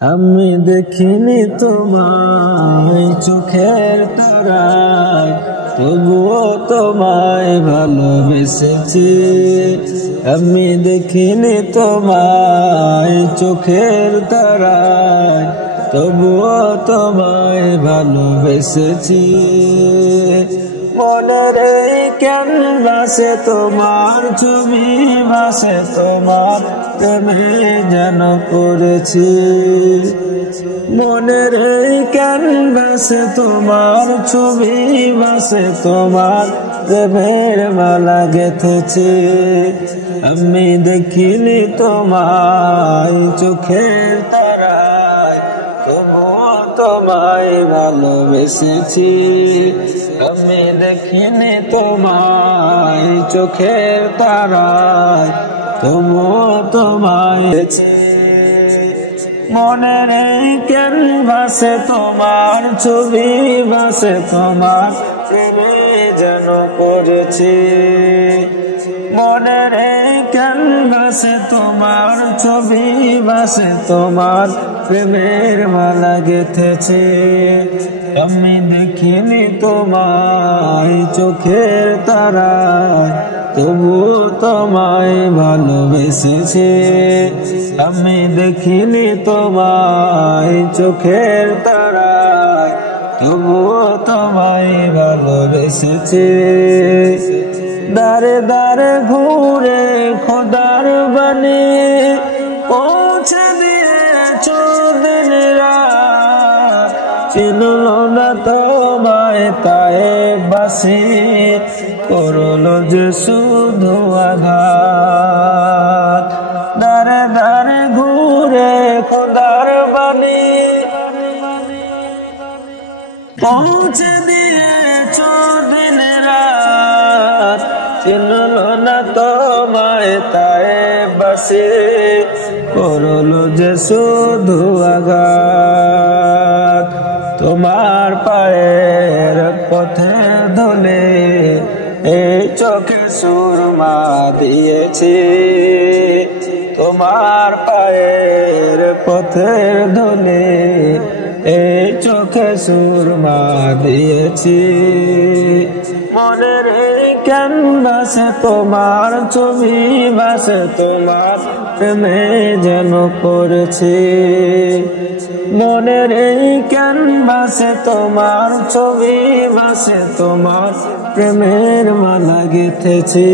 আমি দেখিনি তোমায় চোখের তারায়, তবুও তোমায় ভালোবেসেছি। আমি দেখিনি তোমায় চোখের তারায়, তবুও তোমায় ভালোবেসেছি। মনের এই ক্যানভাসে তোমার ছবি ভাসে, তোমার প্রেমে যেন পড়েছি। মনের এই ক্যানভাসে তোমার ছবি ভাসে, তোমার প্রেমের মালা গেঁথেছি। আমি দেখিনি তোমায় চোখের তারায়, তবুও তোমায় ভালোবেসেছি। আমি দেখিনি তোমায় চোখের তারায়, তবুও তোমায় মনের এই ক্যানভাসে তোমার ছবি ভাসে, তোমার প্রেমে যেন পড়েছি। মনের এই ক্যানভাসে তোমার ছবি ভাসে, তোমার প্রেমের মালা গেঁথেছি। আমি দেখিনি তোমায় চোখের তারায়, তবুও তোমায় ভালোবেসেছি। আমি দেখিনি তোমায় চোখের তারায়, তবুও তোমায় ভালোবেসেছি। দারে দারে ঘুরে খোদার বাণী পৌঁছে দিয়েছো দিন রাত, চিনল না তোমায় তাই বাসি, করলো যে শুধু আঘাত। দারে দারে ঘুরে খোদার বাণী পৌঁছে দিয়েছো দিন রাত, চিনল না তোমায় তাই বাসি, করলো যে শুধু আঘাত। তোমার পায়ের পথের ধুলি এই চোখে সুরমা দিয়েছি। তোমার পায়ের পথের ধুলি এই চোখে সুরমা দিয়েছি। মনের এই ক্যানভাসে তোমার ছবি ভাসে, তোমার প্রেমে যেন পড়েছি। মনের এই ক্যানভাসে তোমার ছবি ভাসে, তোমার প্রেমের মালা গেঁথেছি।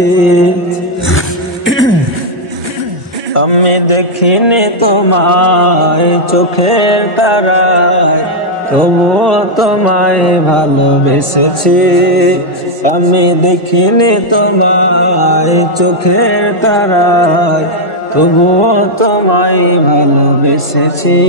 আমি দেখিনি তোমায় চোখের তারায়, তবুও তোমায় ভালোবেসেছি। আমি দেখিনি তোমায় চোখের তারায়, তবুও তোমায় ভালোবেসেছি।